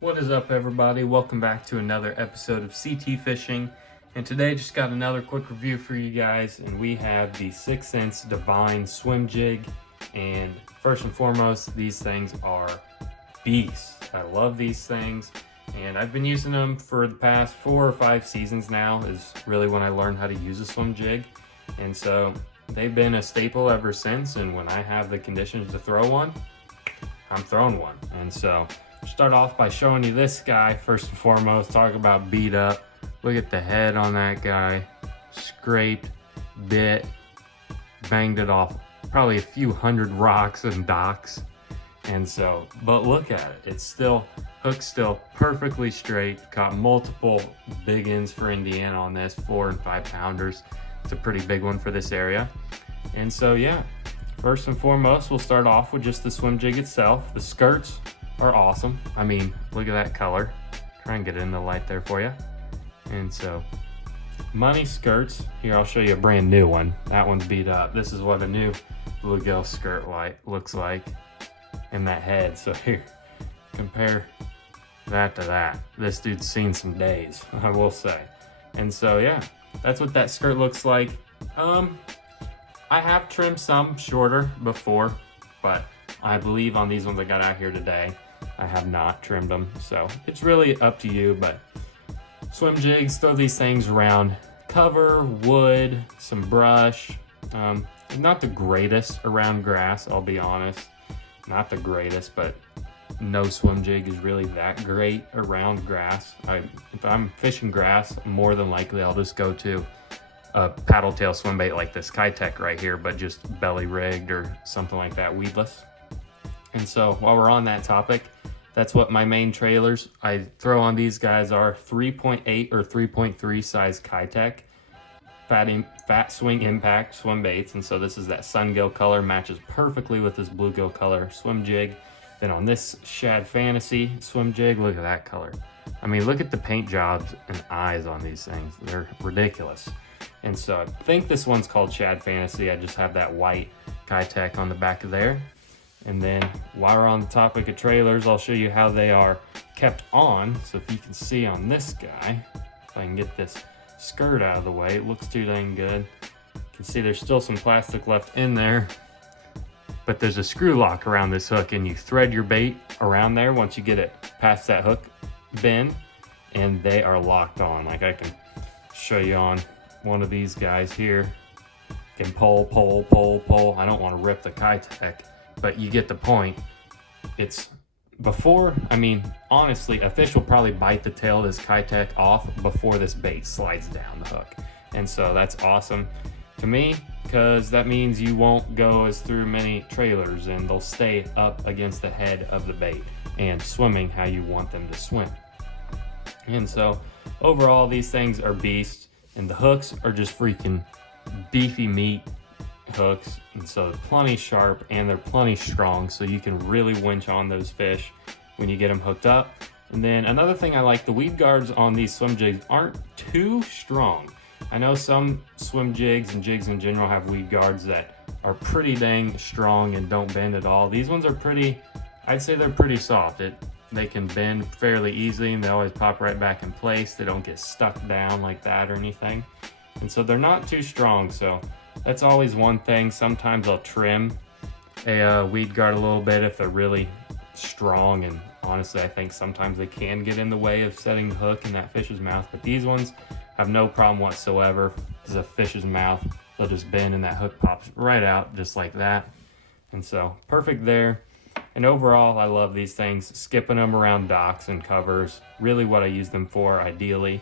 What is up, everybody? Welcome back to another episode of CT Fishing, and today just got another quick review for you guys, and we have the 6th Sense Divine Swim Jig. And first and foremost, these things are beasts. I love these things, and I've been using them for the past 4 or 5 seasons now is really when I learned how to use a swim jig. And so they've been a staple ever since, and when I have the conditions to throw one, I'm throwing one. And so start off by showing you this guy first and foremost. Talk about beat up. Look at the head on that guy. Scraped, bit, banged it off probably a few hundred rocks and docks. And so, but look at it. It's still, hook's still perfectly straight. Caught multiple big ends for Indiana on this, 4 and 5 pounders. It's a pretty big one for this area. And so yeah, first and foremost, we'll start off with just the swim jig itself. The skirts are awesome. I mean, look at that color. Try and get it in the light there for you. And so, money skirts. Here, I'll show you a brand new one. That one's beat up. This is what a new bluegill skirt light looks like in that head. So here, compare that to that. This dude's seen some days, I will say. And so yeah, that's what that skirt looks like. I have trimmed some shorter before, but I believe on these ones I got out here today, I have not trimmed them. So it's really up to you, but swim jigs, throw these things around cover, wood, some brush. Not the greatest around grass, I'll be honest. Not the greatest, but no swim jig is really that great around grass. If I'm fishing grass, more than likely I'll just go to a paddle tail swim bait like this Keitech right here, but just belly rigged or something like that, weedless. And so while we're on that topic, that's what my main trailers I throw on these guys are. 3.8 or 3.3 size Keitech fat swing impact swim baits. And so this is that sungill color, matches perfectly with this bluegill color swim jig. Then on this Shad Fantasy swim jig, look at that color. I mean, look at the paint jobs and eyes on these things. They're ridiculous. And so I think this one's called Shad Fantasy. I just have that white Keitech on the back of there. And then while we're on the topic of trailers, I'll show you how they are kept on. So if you can see on this guy, if I can get this skirt out of the way, it looks too dang good. You can see there's still some plastic left in there, but there's a screw lock around this hook, and you thread your bait around there once you get it past that hook bend, and they are locked on. Like I can show you on one of these guys here. You can pull, pull, pull, pull. I don't want to rip the Keitech, but you get the point. It's before, I mean, honestly, a fish will probably bite the tail of this Keitech off before this bait slides down the hook. And so that's awesome to me, because that means you won't go as through many trailers and they'll stay up against the head of the bait and swimming how you want them to swim. And so overall, these things are beasts, and the hooks are just freaking beefy meat hooks, and so they're plenty sharp and they're plenty strong, so you can really winch on those fish when you get them hooked up. And then another thing I like, the weed guards on these swim jigs aren't too strong. I know some swim jigs and jigs in general have weed guards that are pretty dang strong and don't bend at all. These ones are pretty, I'd say they're pretty soft. They can bend fairly easily, and they always pop right back in place. They don't get stuck down like that or anything. And so they're not too strong, so that's always one thing. Sometimes I'll trim a weed guard a little bit if they're really strong, and honestly I think sometimes they can get in the way of setting the hook in that fish's mouth, but these ones have no problem whatsoever. This is a fish's mouth. They'll just bend and that hook pops right out just like that. And so perfect there. And overall, I love these things. Skipping them around docks and covers, really what I use them for ideally.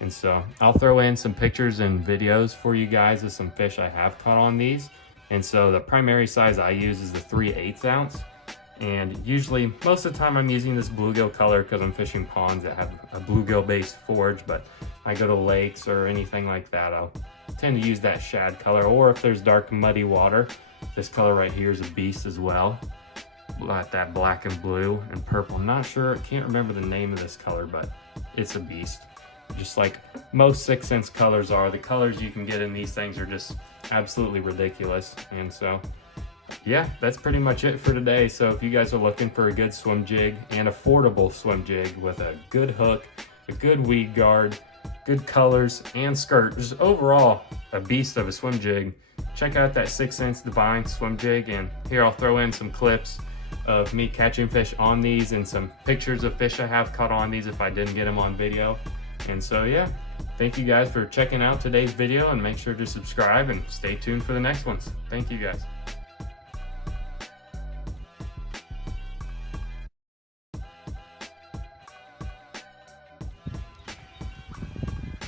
And so I'll throw in some pictures and videos for you guys of some fish I have caught on these. And so the primary size I use is the 3/8 ounce. And usually, most of the time I'm using this bluegill color because I'm fishing ponds that have a bluegill based forage, but I go to lakes or anything like that, I'll tend to use that shad color. Or if there's dark muddy water, this color right here is a beast as well. Like that black and blue and purple. I'm not sure, I can't remember the name of this color, but it's a beast. Just like most 6th Sense colors are. The colors you can get in these things are just absolutely ridiculous. And so yeah, that's pretty much it for today. So if you guys are looking for a good swim jig, an affordable swim jig with a good hook, a good weed guard, good colors and skirt, just overall a beast of a swim jig, check out that 6 Sense Divine swim jig. And here I'll throw in some clips of me catching fish on these and some pictures of fish I have caught on these if I didn't get them on video. And so yeah, thank you guys for checking out today's video, and make sure to subscribe and stay tuned for the next ones. Thank you guys.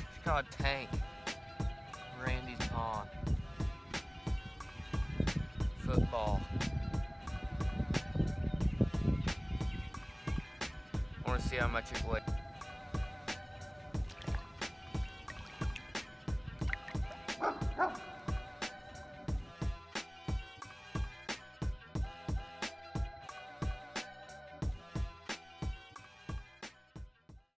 It's called Tank. Randy's Pond. Football. I want to see how much it weighs.